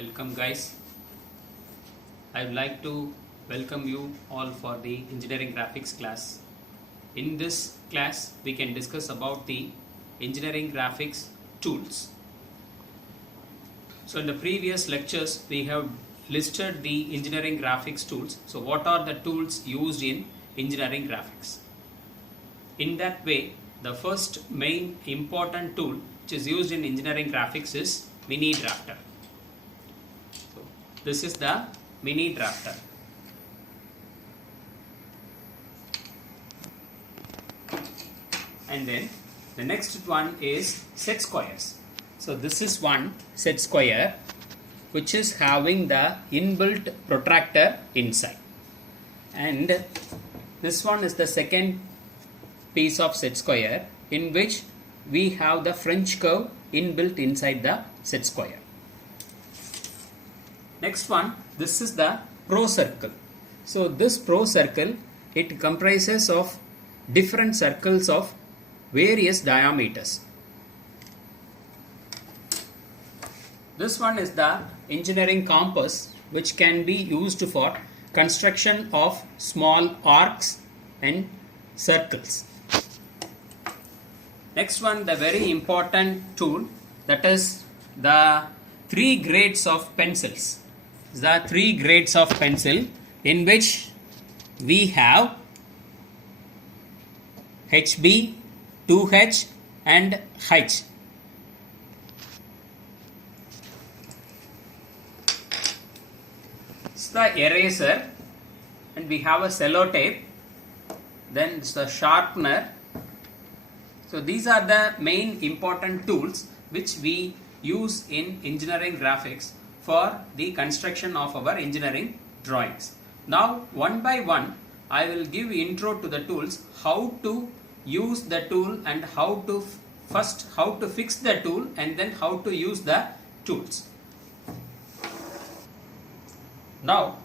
Welcome guys. I would like to welcome you all for the engineering graphics class. In this class we can discuss about the engineering graphics tools. So in the previous lectures we have listed the engineering graphics tools. So what are the tools used in engineering graphics? In that way, the first main important tool which is used in engineering graphics is Mini Drafter. So this is the Mini Drafter. And then the next one is Set Squares. So this is one set square which is having the inbuilt protractor inside. And this one is the second piece of set square in which we have the French curve inbuilt inside the set square. Next one, this is the Pro Circle. So this Pro Circle, it comprises of different circles of various diameters. This one is the engineering compass which can be used for construction of small arcs and circles. Next one, the very important tool, that is the 3 grades of pencils. The 3 grades of pencil in which we have HB, 2H and H. It's the eraser, and we have a sellotape, then it's the sharpener. So these are the main important tools which we use in engineering graphics for the construction of our engineering drawings. Now one by one I will give intro to the tools, how to use the tool and how to fix the tool and then how to use the tools. Now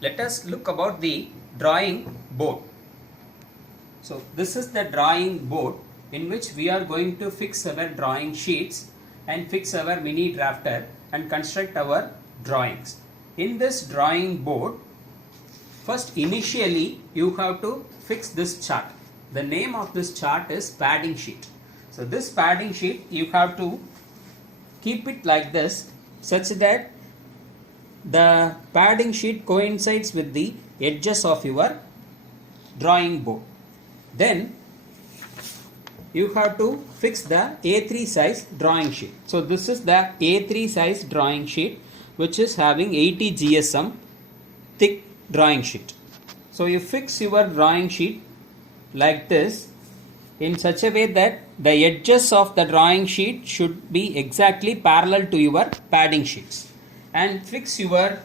let us look about the drawing board. So this is the drawing board in which we are going to fix our drawing sheets and fix our mini drafter and construct our drawings. In this drawing board, first initially you have to fix this chart. The name of this chart is padding sheet. So this padding sheet you have to keep it like this such that the padding sheet coincides with the edges of your drawing board. Then you have to fix the A3 size drawing sheet. So this is the A3 size drawing sheet which is having 80 GSM thick drawing sheet. So you fix your drawing sheet like this in such a way that the edges of the drawing sheet should be exactly parallel to your padding sheets, and fix your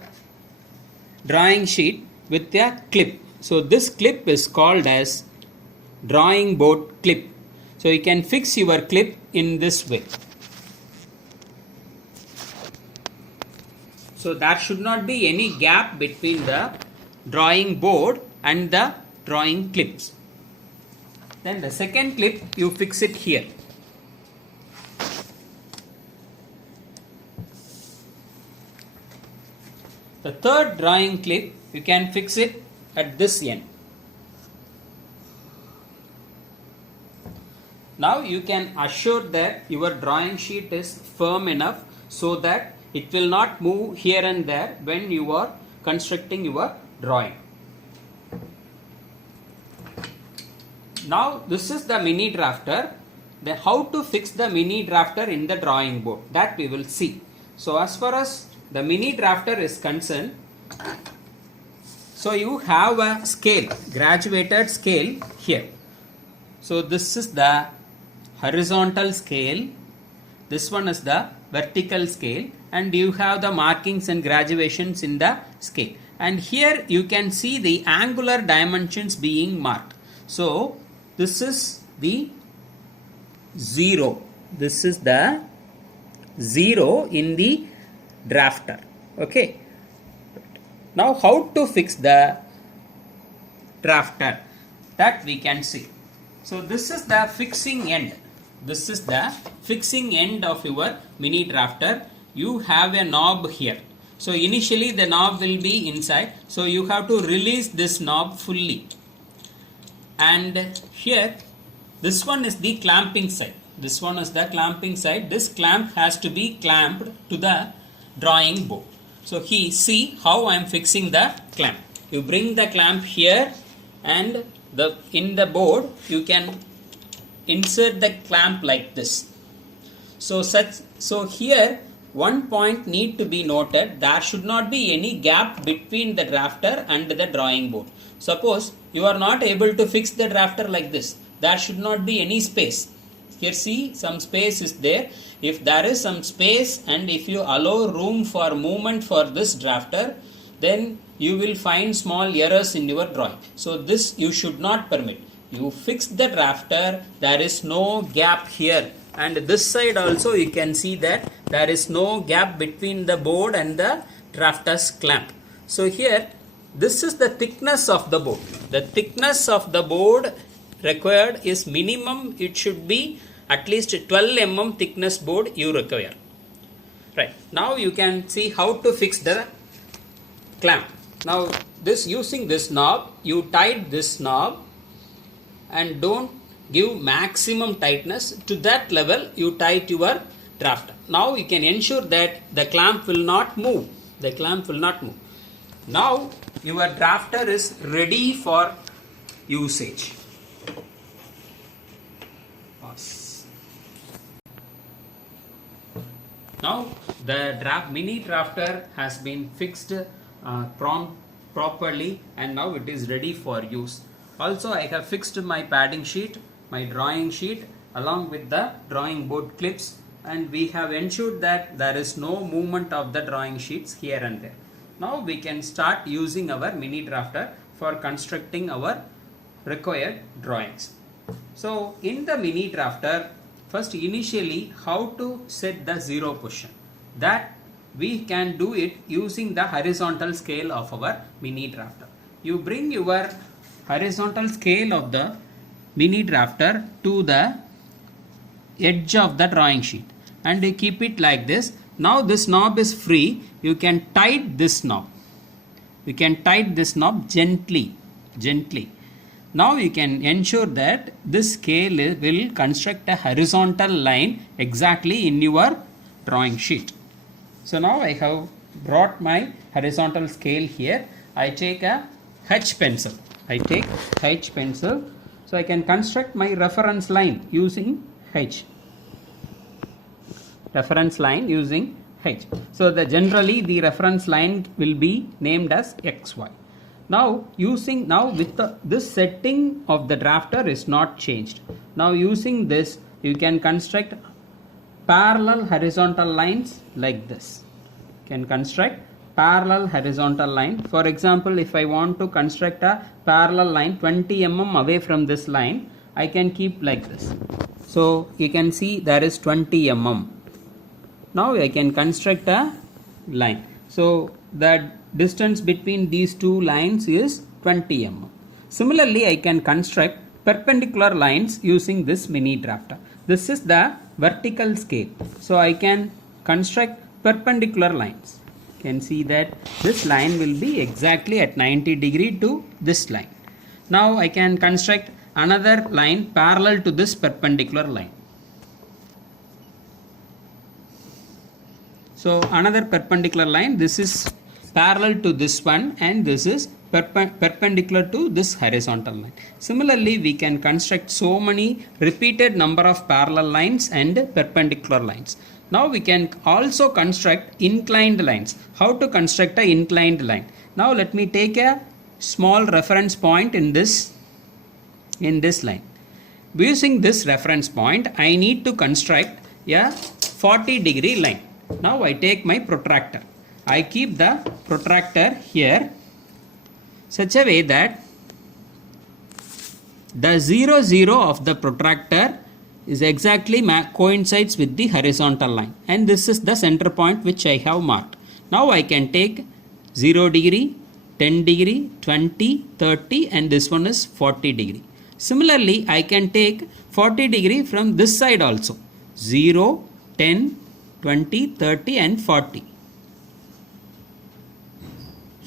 drawing sheet with a clip. So this clip is called as drawing board clip. So you can fix your clip in this way. So there should not be any gap between the drawing board and the drawing clips. Then the second clip you fix it here. The third drawing clip you can fix it at this end. Now you can assure that your drawing sheet is firm enough so that it will not move here and there when you are constructing your drawing. Now this is the mini drafter. Then how to fix the mini drafter in the drawing board, that we will see. So as far as the mini drafter is concerned, so you have a scale, graduated scale here. So this is the horizontal scale, this one is the vertical scale, and you have the markings and graduations in the scale, and here you can see the angular dimensions being marked. So this is the 0, this is the 0 in the drafter. Okay, now how to fix the drafter, that we can see. So this is the fixing end. This is the fixing end of your mini drafter. You have a knob here. So initially the knob will be inside, so you have to release this knob fully. And here this one is the clamping side. This one is the clamping side. This clamp has to be clamped to the drawing board. So see how I am fixing the clamp. You bring the clamp here, and in the board you can insert the clamp like this. So here one point need to be noted: there should not be any gap between the drafter and the drawing board. Suppose you are not able to fix the drafter like this, there should not be any space. Here see, some space is there. If there is some space and if you allow room for movement for this drafter, then you will find small errors in your drawing. So this you should not permit. You fix the drafter, there is no gap here, and this side also you can see that there is no gap between the board and the drafter's clamp. So here this is the thickness of the board. The thickness of the board required is minimum, it should be at least 12 mm thickness board you require. Right, now you can see how to fix the clamp. Now using this knob, you tight this knob and don't give maximum tightness. To that level you tight your drafter. Now you can ensure that the clamp will not move. The clamp will not move. Now your drafter is ready for usage. Now the mini drafter has been fixed properly, and now it is ready for use. Also I have fixed my padding sheet, my drawing sheet along with the drawing board clips, and we have ensured that there is no movement of the drawing sheets here and there. Now we can start using our mini drafter for constructing our required drawings. So in the mini drafter, first initially how to set the zero position, that we can do it using the horizontal scale of our mini drafter. You bring your horizontal scale of the mini drafter to the edge of the drawing sheet and you keep it like this. Now this knob is free. You can tight this knob. You can tight this knob gently. Now you can ensure that this scale will construct a horizontal line exactly in your drawing sheet. So now I have brought my horizontal scale here. I take a H pencil. So I can construct my reference line using H. So generally the reference line will be named as XY. Now this setting of the drafter is not changed. Now using this you can construct parallel horizontal lines like this. You can construct parallel horizontal line. For example, if I want to construct a parallel line 20 mm away from this line, I can keep like this. So you can see there is 20 mm. Now I can construct a line. So the distance between these two lines is 20 mm. Similarly, I can construct perpendicular lines using this mini drafter. This is the vertical scale. So I can construct perpendicular lines. You can see that this line will be exactly at 90 degree to this line. Now I can construct another line parallel to this perpendicular line. So another perpendicular line, this is parallel to this one and this is perpendicular to this horizontal line. Similarly, we can construct so many repeated number of parallel lines and perpendicular lines. Now we can also construct inclined lines. How to construct an inclined line? Now let me take a small reference point in this line. Using this reference point, I need to construct a 40 degree line. Now I take my protractor. I keep the protractor here such a way that the 0, 0 of the protractor is exactly coincides with the horizontal line, and this is the center point which I have marked. Now I can take 0 degree, 10 degree, 20, 30 and this one is 40 degree. Similarly, I can take 40 degree from this side also. 0, 10, 20, 30 and 40.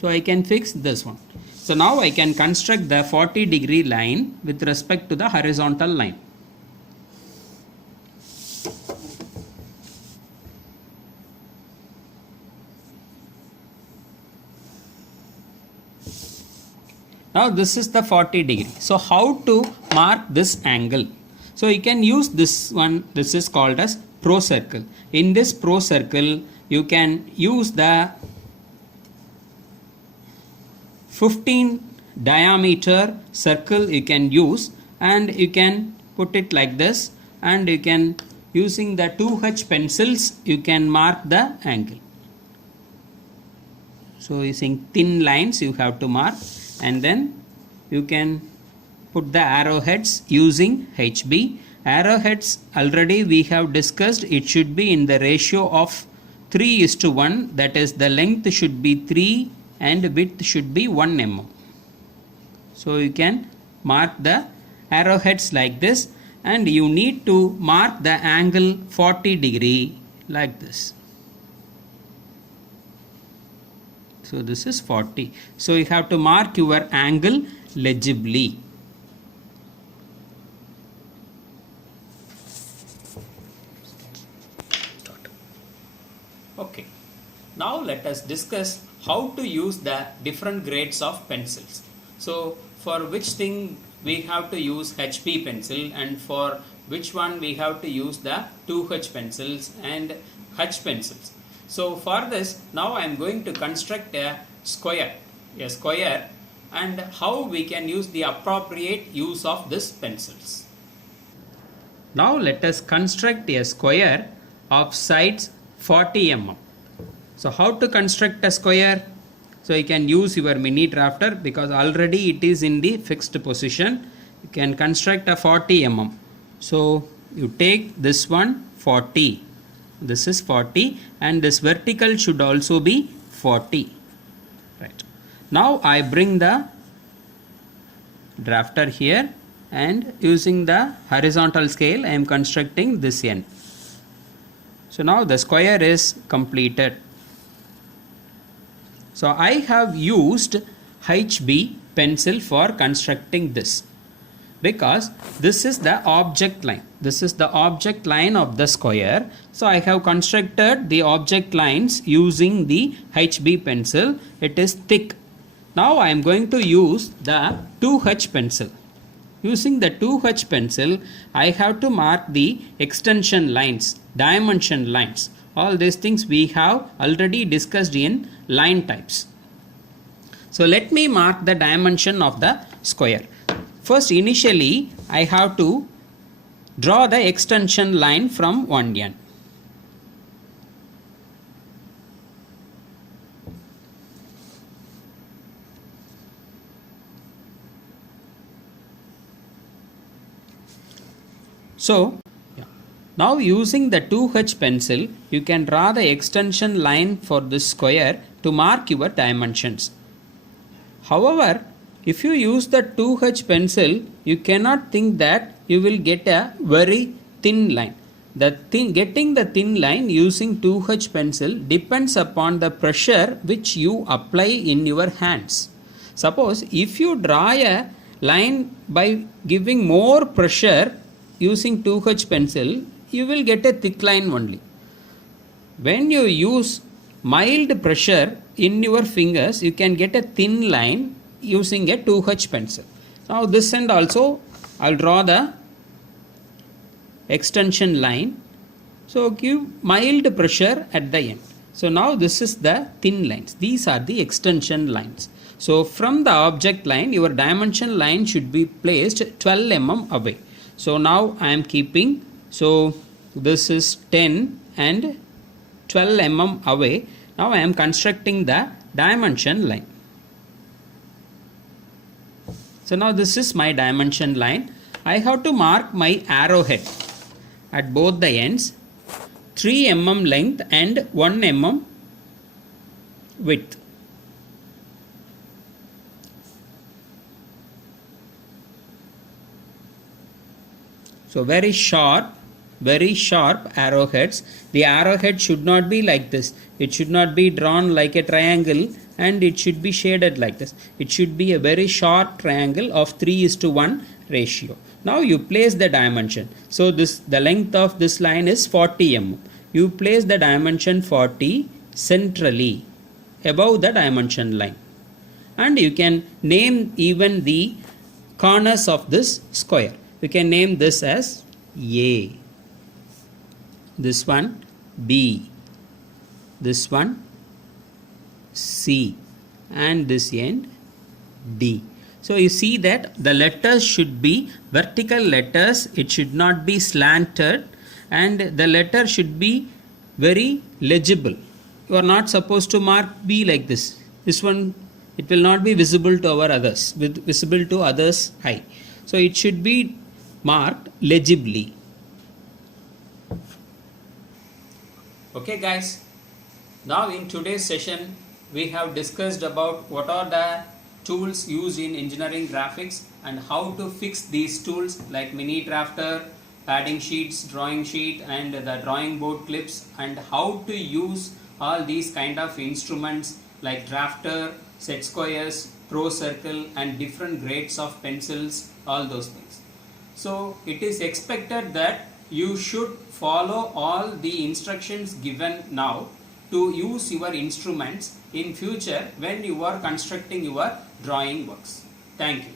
So I can fix this one. So now I can construct the 40-degree line with respect to the horizontal line. Now this is the 40-degree. So how to mark this angle? So you can use this one. This is called as procircle. In this procircle, you can use the 15 diameter circle you can use, and you can put it like this, and you can, using the 2H pencils, you can mark the angle. So using thin lines you have to mark, and then you can put the arrowheads using HB. Arrowheads already we have discussed, it should be in the ratio of 3:1, that is the length should be 3 and width should be 1 mm. So you can mark the arrowheads like this, and you need to mark the angle 40-degree like this. So this is 40. So you have to mark your angle legibly. Okay. Now let us discuss how to use the different grades of pencils. So for which thing we have to use HB pencil, and for which one we have to use the 2H pencils and H pencils. So for this, now I am going to construct a square, and how we can use the appropriate use of these pencils. Now let us construct a square of sides 40 mm. So how to construct a square? So you can use your mini drafter, because already it is in the fixed position. You can construct a 40 mm. So you take this one 40. This is 40, and this vertical should also be 40. Right. Now I bring the drafter here, and using the horizontal scale I am constructing this end. So now the square is completed. So I have used HB pencil for constructing this, because this is the object line. This is the object line of the square. So I have constructed the object lines using the HB pencil. It is thick. Now I am going to use the 2H pencil. Using the 2H pencil, I have to mark the extension lines, dimension lines. All these things we have already discussed in line types. So let me mark the dimension of the square. First, initially I have to draw the extension line from one end. So now using the 2H pencil, you can draw the extension line for this square to mark your dimensions. However, if you use the 2H pencil, you cannot think that you will get a very thin line. Getting the thin line using 2H pencil depends upon the pressure which you apply in your hands. Suppose if you draw a line by giving more pressure using 2H pencil, you will get a thick line only. When you use mild pressure in your fingers, you can get a thin line using a 2H pencil. Now this end also I'll draw the extension line. So give mild pressure at the end. So now this is the thin lines. These are the extension lines. So from the object line, your dimension line should be placed 12 mm away. So now I am keeping, so this is 10 and 12 mm away. Now I am constructing the dimension line. So now this is my dimension line. I have to mark my arrowhead at both the ends, 3 mm length and 1 mm width. So very sharp arrowheads. The arrowhead should not be like this. It should not be drawn like a triangle and it should be shaded like this. It should be a very short triangle of 3:1 ratio. Now you place the dimension. So the length of this line is 40 mm. You place the dimension 40 centrally above the dimension line, and you can name even the corners of this square. You can name this as A, this one B, this one C, and this end D. So you see that the letters should be vertical letters, it should not be slanted, and the letter should be very legible. You are not supposed to mark B like this. This one, it will not be visible to our others, visible to others' eye. So it should be marked legibly. Okay guys, now in today's session we have discussed about what are the tools used in engineering graphics and how to fix these tools like mini drafter, padding sheets, drawing sheet, and the drawing board clips, and how to use all these kind of instruments like drafter, set squares, pro circle, and different grades of pencils, all those things. So it is expected that you should follow all the instructions given now to use your instruments in future when you are constructing your drawing works. Thank you.